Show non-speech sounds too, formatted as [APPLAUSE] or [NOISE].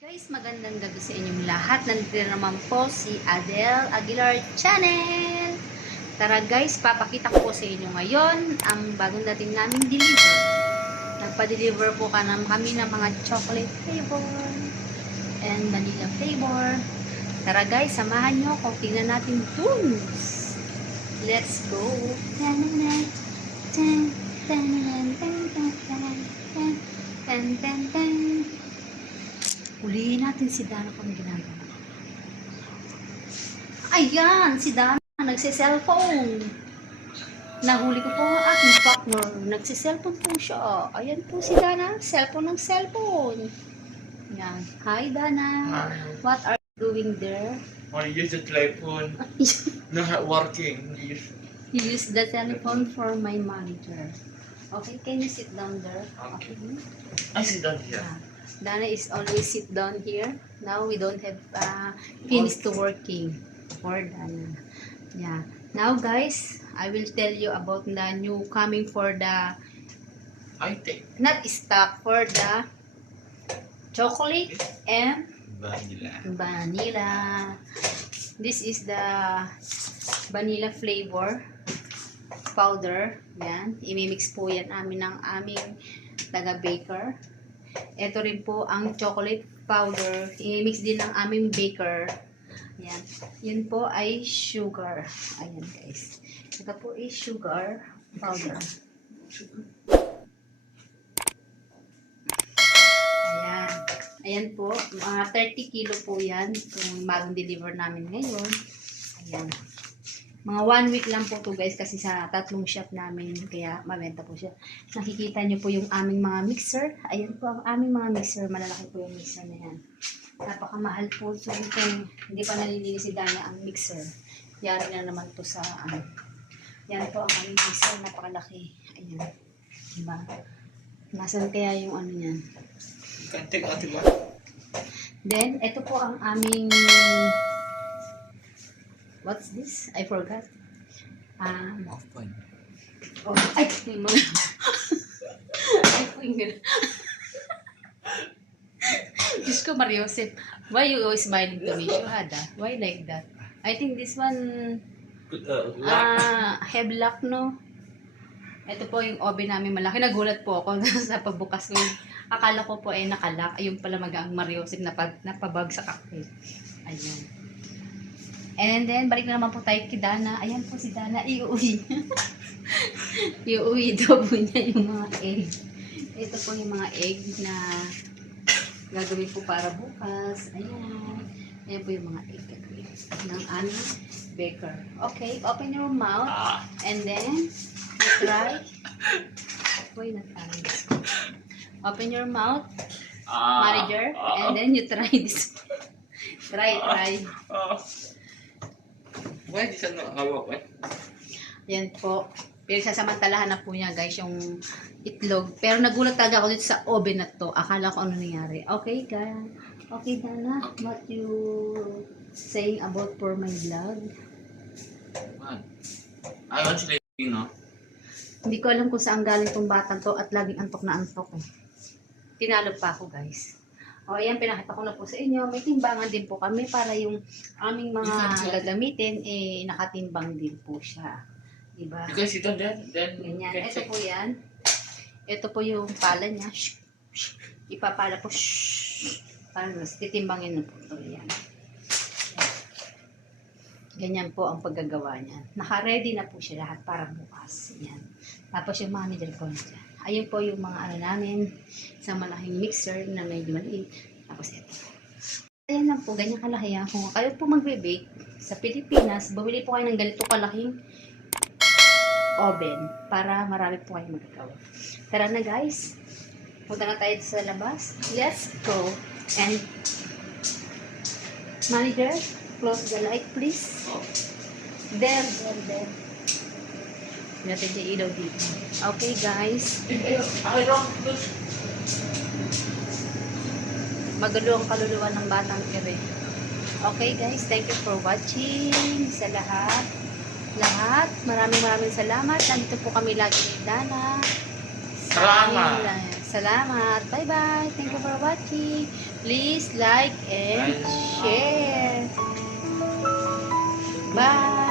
Guys, magandang gabi sa inyong lahat. Nandito na naman po si Adele Aguilar Channel. Tara guys, papakita ko po sa inyo ngayon ang bagong dating naming deliver. Nagpa-deliver po ka naman kami ng mga chocolate flavor and vanilla flavor. Tara guys, samahan nyo kung tingnan natin tunes. Let's go! Tan-tan-tan, tan-tan-tan, tan-tan-tan. Ulihin natin si Dana kung ginagawa. Ayan, si Dana, nagsiselfone. Nahuli ko po ang aking partner. Nagsiselfone po siya. Ayan po si Dana, cellphone ng cellphone. Yan. Hi, Dana. What are you doing there? I use the telephone. [LAUGHS] Not working. Use. Use the telephone for my manager. Okay, can you sit down there? Okay. I sit down here. Yeah. Dana is always sit down here. Now we don't have uh, finished to working for Dana. Yeah. Now guys, I will tell you about the new coming for the I think not stock for the chocolate and vanilla. vanilla. This is the vanilla flavor powder. Yan. Imimix po yan amin ng aming taga-baker. Ito rin po ang chocolate powder. Imimix din ng aming baker. Yan. Yun po ay sugar. Ayan guys. Ito po is sugar powder. Ayan. Ayan po. Mga 30 kilo po yan. Kung bagong deliver namin ngayon. Ayan. Mga one week lang po to guys kasi sa tatlong shop namin kaya mabenta po siya. Nakikita niyo po yung aming mga mixer. Ayan po ang aming mga mixer. Malalaki po yung mixer na yan. Napakamahal po. So kung hindi pa nalilinis si Dana ang mixer, yari na naman to sa ano. Yan po ang aming mixer. Napakalaki. Ayan. Diba? Nasaan kaya yung ano can take out the Then, ito po ang aming What's this? I forgot. Ah, Off point. oh, ay, may mga Ay, [LAUGHS] finger. [LAUGHS] Diyos ko, Mariosep. Why you always smiling to me? Shuhada. Why like that? I think this one, Good, uh, ah, hemlock, no? Ito po yung oven namin malaki. Nagulat po ako [LAUGHS] sa pagbukas ko. Akala ko po ay nakalak. Ayun pala mag-ang Mariosep na napabagsak ako. eh. Ayun. And then, balik na naman po tayo kay Dana. Ayan po si Dana, iuwi. [LAUGHS] iuwi daw po niya yung mga egg. Ito po yung mga egg na gagawin po para bukas. Ayan. Ayan po yung mga egg gagawin ng aming baker. Okay, open your mouth. Ah. And then, you try. Why not? Open your mouth, Ah. manager, Ah. and then you try this. [LAUGHS] try, try. Why this one not hawak eh? Yan po. Pero sasamantalahan na po niya guys yung itlog. Pero nagulat talaga ako dito sa oven na to. Akala ko ano nangyari. Okay, guys. Okay, Dana. What you saying about for my vlog? Man. I want to you know. Hindi ko alam kung saan galing tong batang to at laging antok na antok eh. Tinalo pa ako guys. O ayan, pinakita ko na po sa inyo. May timbangan din po kami para yung aming mga gagamitin eh nakatimbang din po siya. Diba? You don't then then you Ganyan. can Ito po yan. Ito po yung pala niya. Shh, shh. Ipapala po. Shh. Parang mas titimbangin na po ito. Yan. Ganyan po ang paggagawa niya. Naka-ready na po siya lahat para bukas. Yan. Tapos yung manager ko dyan. Ayun po yung mga ano namin sa malaking mixer na medyo maliit. Tapos ito. Ayan lang po, ganyan kalaki yan. Kung kayo po magbe-bake sa Pilipinas, bumili po kayo ng ganito kalaking oven para marami po kayong magagawa. Tara na guys. Punta na tayo sa labas. Let's go. And manager, close the light please. There, there, there. Natin yung ilaw dito. Okay guys. Magulo ang kaluluwa ng batang ere. Okay guys, thank you for watching sa lahat. Lahat, maraming maraming salamat. Nandito po kami lagi ni Dana. Salamat. Sa Salamat. Bye-bye. Thank you for watching. Please like and Bye. share.